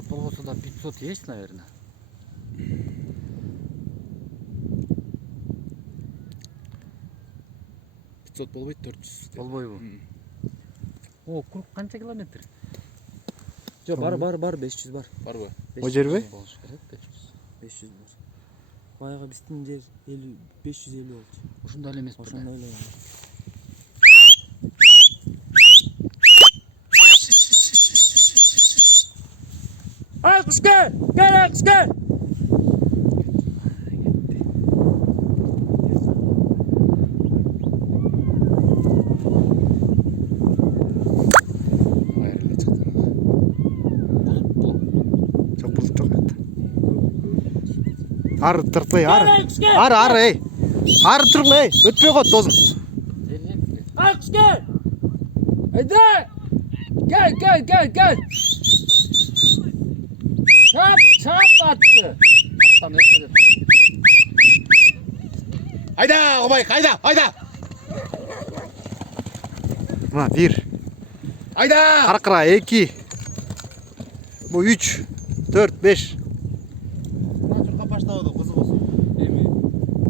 400 болбосо да 500 есть, наверное. Болбойт 400. Болбойбу? О, круг канча километр? Жок, бар 500 бар. Барбы? О жерби? Болуш керек 500 500. бар. Баягы биздин жер 550 болчу. Ушундай эле эмес беле? Ошондой эле. Ай, кушка! Кара, кушка! Жок, булут жок. Ары тыркылай, ары, эй. Ары тыркылай, өтпөй кой досуң. Ай, кушка! Айда! Гel! Çap attı. Аттан эскерет. Айда, Обайк, айда! Мына 1, Айда! каркыра 2, бу 3, 4, 5.